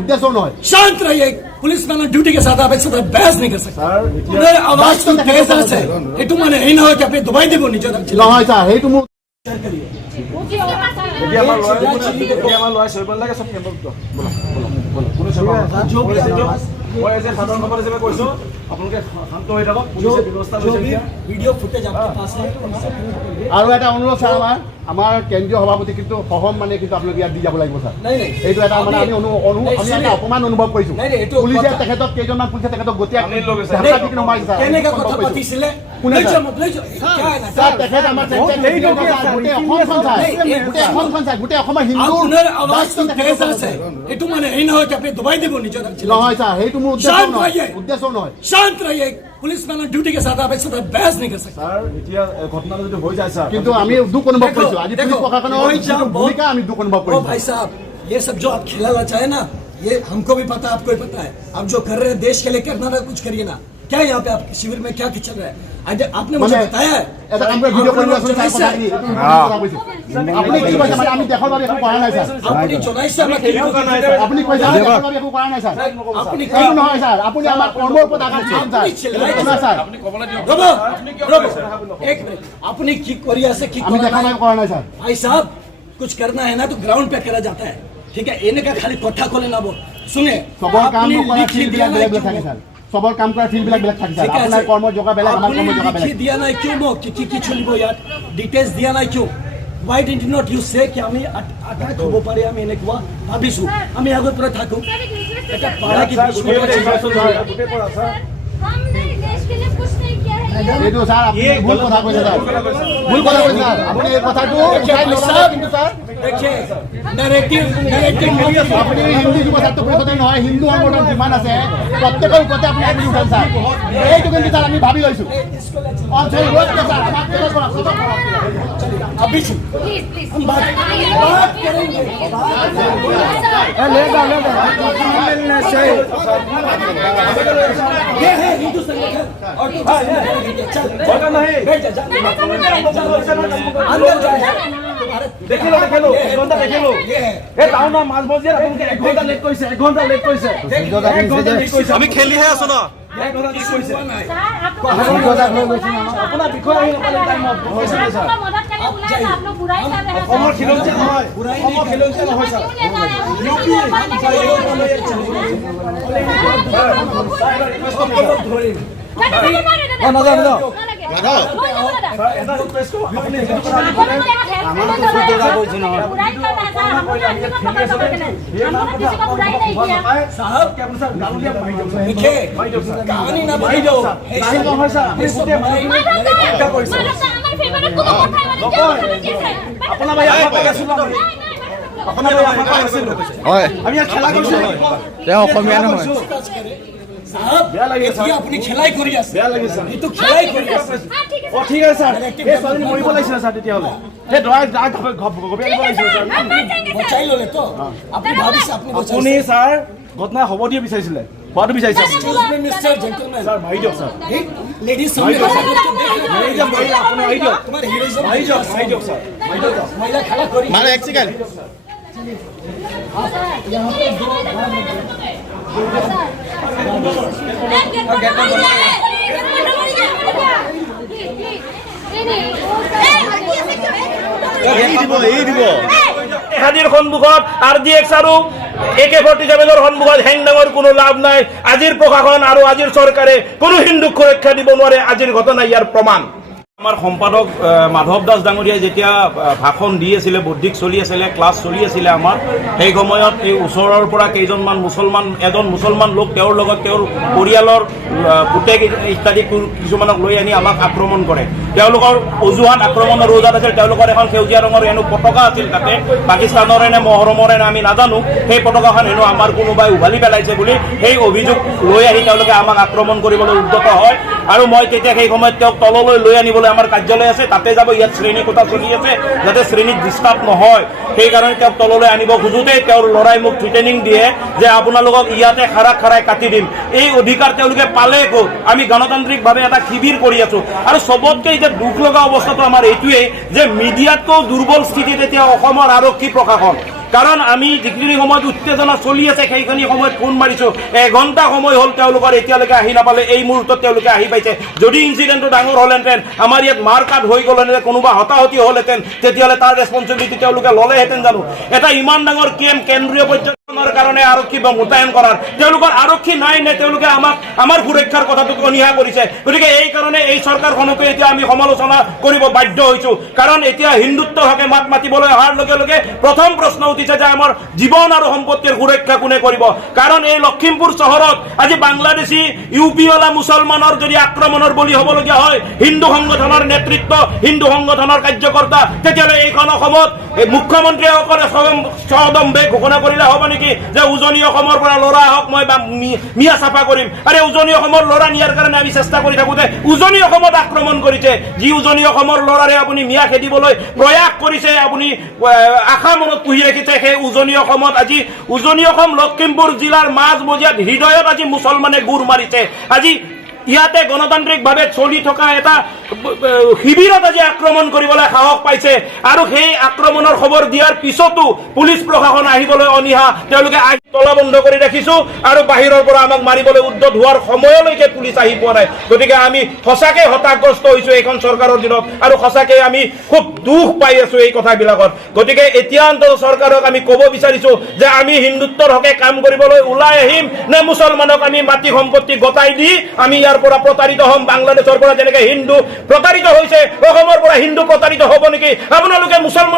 उद्देश्य নহয়। शांत रहिए। पुलिस मैन ड्यूटी के साथ आप एक साथ बहस नहीं कर सकते। आवाज तो तेज আছে এটু মানে এই নহয় কি আপনি দবাই দেব নিজে নহয় স্যার এইটু মোৰ আৰু এটা অনুৰোধ স্যাৰ আমাৰ কেন্দ্ৰীয় সভাপতি কিন্তু সহম মানে কিন্তু আপোনালোকে ইয়াত দি যাব লাগিব স্যার। এইটো এটা মানে আমি আমি এটা অপমান অনুভৱ কৰিছো। পুলিচে তেখেতক কেইজনমান পুলিচে তেখেতক গতিয়া কেনেকা কথা পাতিছিলে তেখেত আমাৰ গোটেই অসমৰ হিন্দুৰ আৱাজটো তেজ আছে এটু মানে এই নহয় কি আপনি দবাই দেব নিজে নহয় স্যার এইটো মোৰ উদ্দেশ্য নহয়। शांत रहिए। पुलिस मैन ड्यूटी के साथ आप एक साथ बहस नहीं कर सकते। স্যার এতিয়া ঘটনাটো যদি হৈ যায় স্যার কিন্তু আমি দুখ অনুভৱ কৰিছো। আজি পুলিচ প্ৰশাসনৰ ভূমিকা আমি দুখ অনুভৱ ओ কৰিছো। भाई साहब ये सब जो आप खिलाना चाहे ना ये हमको भी पता है आपको भी पता है। आप जो कर रहे हैं देश के लिए करना था कुछ करिए ना। क्या यहाँ पे आपके शिविर में क्या चल रहा है आज आपने मुझे बताया है। এটা কাম কৰি ভিডিঅ' কৰি আছো স্যাৰ কথা কি আপুনি কি কৈছে মানে আমি দেশৰ বাবে একো কৰা নাই স্যাৰ। আপনি জনাইছে আমাক কি আপুনি কৈছে আমি দেশৰ বাবে একো কৰা নাই স্যাৰ। আপনি এইটো নহয় স্যাৰ আপুনি আমাৰ কৰ্মৰ ওপৰত আঘাত দিছে স্যাৰ। ৰবো ৰবো एक मिनट আপনি কি কৰি আছে কি আমি দেখাৰ বাবে কৰা নাই স্যার। भाई साहब कुछ करना है ना तो ग्राउंड पे करा जाता है। ठीक है इन्हें का खाली कोठा खोले ना वो सुने সবৰ কাম কৰা ফিল্ড বিলাক বেলেগ বেলেগ থাকে স্যাৰ। সবৰ কাম কৰা ফিল্ড বিলাক বেলেগ থাকে স্যাৰ। আপোনাৰ কৰ্মৰ জগা বেলেগ আমাৰ কৰ্মৰ জগা বেলেগ। দিয়া নাই কিয় মোক কি চলিব ইয়াত ডিটেইলছ দিয়া নাই কিয় why did you not you say कि আমি আটাক হব পারে আমি এনে কোৱা ভাবিছো আমি আগৰ পৰা থাকো এটা পাড়া কি हमने देश के लिए कुछ नहीं किया है। এইটো স্যার আপনি ভুল কথা কৈছে স্যার। ভুল কথা কৈছে স্যার। আপুনি এই কথাটো উঠাই নললে কিন্তু স্যার देखिए नैरेटिव আপুনি হিন্দু যুৱ ছাত্ৰ পৰিষদে নহয় হিন্দু সংগঠন যিমান আছে প্ৰত্যেকৰ ওপৰতে আপুনি আপুনি উঠাই স্যাৰ। এইটো কিন্তু স্যাৰ আমি ভাবি লৈছো অঞ্চল ৰোড স্যাৰ আমাক কেনে কৰা अभी प्लीज प्लीज हम बात करेंगे ये है हिंदू संगठन और चल बैठ जा अंदर जा দেখি লো ঘণ্টা দেখি লো এই টাউনৰ মাছ বজিয়াৰ আপোনালোকে 1 ঘণ্টা লেট কৰিছে 1 ঘণ্টা লেট কৰিছে আমি খেলিহে আছো ন 1 ঘণ্টা লেট কৰিছে আপোনাৰ বিষয় আহি নকলে টাইমত হৈছে স্যাৰ मदद करने बुलाया था आप लोग बुराई कर रहे हैं। অসমৰ খিলঞ্জীয়া নহয় অসমৰ খিলঞ্জীয়া নহয় স্যাৰ এটা ৰিকুৱেষ্ট কৰোঁ আপুনি साहब देखिए कहानी ना भाई दो নহয় স্যাৰ আপুনি গোটেই আপোনাৰ ভাই আশা পাইছিলো আপোনাৰ ভাই আশা পাইছিলো হয় আমি ইয়াত খেলা কৰিছিলো তেওঁ অসমীয়া নহয় साहब বেয়া লাগে স্যাৰ আপনি খেলাই কৰি আছে বেয়া লাগে স্যাৰ এই তো খেলাই কৰি আছে ও ঠিক আছে স্যাৰ এই ছোৱালী মৰিব লাগিছিল স্যাৰ তেতিয়াহ'লে সেই দৰাই যাক গবিয়াব লাগিছিল স্যাৰ বচাই ললে তো আপনি ভাবিছে আপনি আপুনি স্যাৰ ঘটনা হ'ব দিয়ে বিচাৰিছিলে হোৱাটো বিচাৰিছে excuse me mister gentleman sir মাৰি দিয়ক স্যাৰ लेडीज सामने মাৰি দিয়ক আপুনি মাৰি দিয়ক तुम्हारे हीरोइज्म মাৰি দিয়ক স্যাৰ মাৰি দিয়ক महिला खड़ा करी মানে এক সেকেন্ড यहाँ पे এহাদিৰ সন্মুখত RDX আৰু AK-47 সন্মুখত হেং ডাঙৰ কোনো লাভ নাই। আজিৰ প্ৰশাসন আৰু আজিৰ চৰকাৰে কোনো হিন্দুক সুৰক্ষা দিব নোৱাৰে। আজিৰ ঘটনা ইয়াৰ প্ৰমাণ। আমাৰ সম্পাদক মাধৱ দাস ডাঙৰীয়াই যেতিয়া ভাষণ দি আছিলে বৌদ্ধিক চলি আছিলে ক্লাছ চলি আছিলে আমাৰ সেই সময়ত এই ওচৰৰ পৰা কেইজনমান এজন মুছলমান লোক তেওঁৰ লগত তেওঁৰ পৰিয়ালৰ পুতেক ইত্যাদি কিছুমানক লৈ আনি আমাক আক্ৰমণ কৰে। তেওঁলোকৰ অজুহাত আক্ৰমণৰ অজুহাত আছিল তেওঁলোকৰ এখন সেউজীয়া ৰঙৰ হেনো পতাকা আছিল তাতে পাকিস্তানৰে নে মহৰমৰে নে আমি নাজানো সেই পতাকাখন হেনো আমাৰ কোনোবাই উভালি পেলাইছে বুলি সেই অভিযোগ লৈ আহি তেওঁলোকে আমাক আক্ৰমণ কৰিবলৈ উদ্যত হয়। আৰু মই তেতিয়া সেই সময়ত তেওঁক তললৈ লৈ আনিবলৈ আমাৰ কাৰ্যালয় আছে তাতে যাব ইয়াত শ্ৰেণী কোঠা চলি আছে যাতে শ্ৰেণীত ডিষ্টাৰ্ব নহয় সেইকাৰণে তেওঁক তললৈ আনিব খোজোতে তেওঁৰ ল'ৰাই মোক থ্ৰেটেনিং দিয়ে যে আপোনালোকক ইয়াতে খাৰাই কাটি দিম। এই অধিকাৰ তেওঁলোকে পালে ক'ত? আমি গণতান্ত্ৰিকভাৱে এটা শিবিৰ কৰি আছো আৰু চবতকৈ এতিয়া দুখ লগা অৱস্থাটো আমাৰ এইটোৱেই যে মিডিয়াতকৈ দুৰ্বল স্থিতিত এতিয়া অসমৰ আৰক্ষী প্ৰশাসন কাৰণ আমি যিখিনি সময়ত উত্তেজনা চলি আছে সেইখিনি সময়ত ফোন মাৰিছোঁ, এঘণ্টা সময় হ'ল তেওঁলোকৰ এতিয়ালৈকে আহি নাপালে। এই মুহূৰ্তত তেওঁলোকে আহি পাইছে। যদি ইনচিডেণ্টটো ডাঙৰ হ'লহেঁতেন, আমাৰ ইয়াত মাৰ কাট হৈ গ'লহেঁতেন, কোনোবা হতাহতি হ'লহেঁতেন, তেতিয়াহ'লে তাৰ ৰেছপনচিবিলিটি তেওঁলোকে ল'লেহেঁতেন জানো? এটা ইমান ডাঙৰ কেম্প কেন্দ্ৰীয় পৰ্যায়ৰ কাৰণে আৰক্ষী মোতায়েন কৰাৰ, তেওঁলোকৰ আৰক্ষী নাই নে তেওঁলোকে আমাৰ সুৰক্ষাৰ কথাটো অনীহা কৰিছে? গতিকে এই কাৰণে এই চৰকাৰখনকে এতিয়া আমি সমালোচনা কৰিব বাধ্য হৈছোঁ। কাৰণ এতিয়া হিন্দুত্বৰ হকে মাত মাতিবলৈ অহাৰ লগে লগে প্ৰথম প্ৰশ্ন উঠিছে যে আমাৰ জীৱন আৰু সম্পত্তিৰ সুৰক্ষা কোনে কৰিব? কাৰণ এই লখিমপুৰ চহৰত আজি বাংলাদেশী ইউপিৱালা মুছলমানৰ যদি আক্ৰমণৰ বলি হ'বলগীয়া হয় হিন্দু সংগঠনৰ নেতৃত্ব, হিন্দু সংগঠনৰ কাৰ্যকৰ্তা, তেতিয়াহ'লে এইখন অসমত মুখ্যমন্ত্ৰীসকলে সদম্ভে ঘোষণা কৰিলে হ'ব নেকি যে উজনি অসমৰ পৰা ল'ৰা আহক, মই মিয়া চাফা কৰিম? আৰে উজনি অসমৰ ল'ৰা নিয়াৰ কাৰণে আমি চেষ্টা কৰি থাকোঁতে উজনি অসমত আক্ৰমণ কৰিছে। যি উজনি অসমৰ ল'ৰাৰে আপুনি মিয়া খেদিবলৈ প্ৰয়াস কৰিছে, আপুনি আশা মনত পুহি ৰাখিছে, সেই উজনি অসমত আজি উজনি অসম লখিমপুৰ জিলাৰ মাজমজিয়াত হৃদয়ত আজি মুছলমানে গুৰ মাৰিছে। আজি ইয়াতে গণতান্ত্ৰিকভাৱে চলি থকা এটা শিবিৰত আজি আক্ৰমণ কৰিবলৈ সাহস পাইছে, আৰু সেই আক্ৰমণৰ খবৰ দিয়াৰ পিছতো পুলিচ প্ৰশাসন আহিবলৈ অনীহা, তেওঁলোকে আহি তলা বন্ধ কৰি ৰাখিছোঁ আৰু বাহিৰৰ পৰা আমাক মাৰিবলৈ উদ্যত হোৱাৰ সময়লৈকে পুলিচ আহি পোৱা নাই। গতিকে আমি সঁচাকৈ হতাশগ্ৰস্ত হৈছোঁ এইখন চৰকাৰৰ দিনত, আৰু সঁচাকৈ আমি খুব দুখ পাই আছোঁ এই কথাবিলাকত। গতিকে এতিয়া অন্তত চৰকাৰক আমি ক'ব বিচাৰিছোঁ যে আমি হিন্দুত্বৰ হকে কাম কৰিবলৈ ওলাই আহিম নে মুছলমানক আমি মাটি সম্পত্তি গতাই দি আমি ইয়াৰ পৰা প্ৰতাৰিত হ'ম? বাংলাদেশৰ পৰা যেনেকৈ হিন্দু প্ৰতাৰিত হৈছে, অসমৰ পৰা হিন্দু প্ৰতাৰিত হ'ব নেকি? আপোনালোকে মুছলমান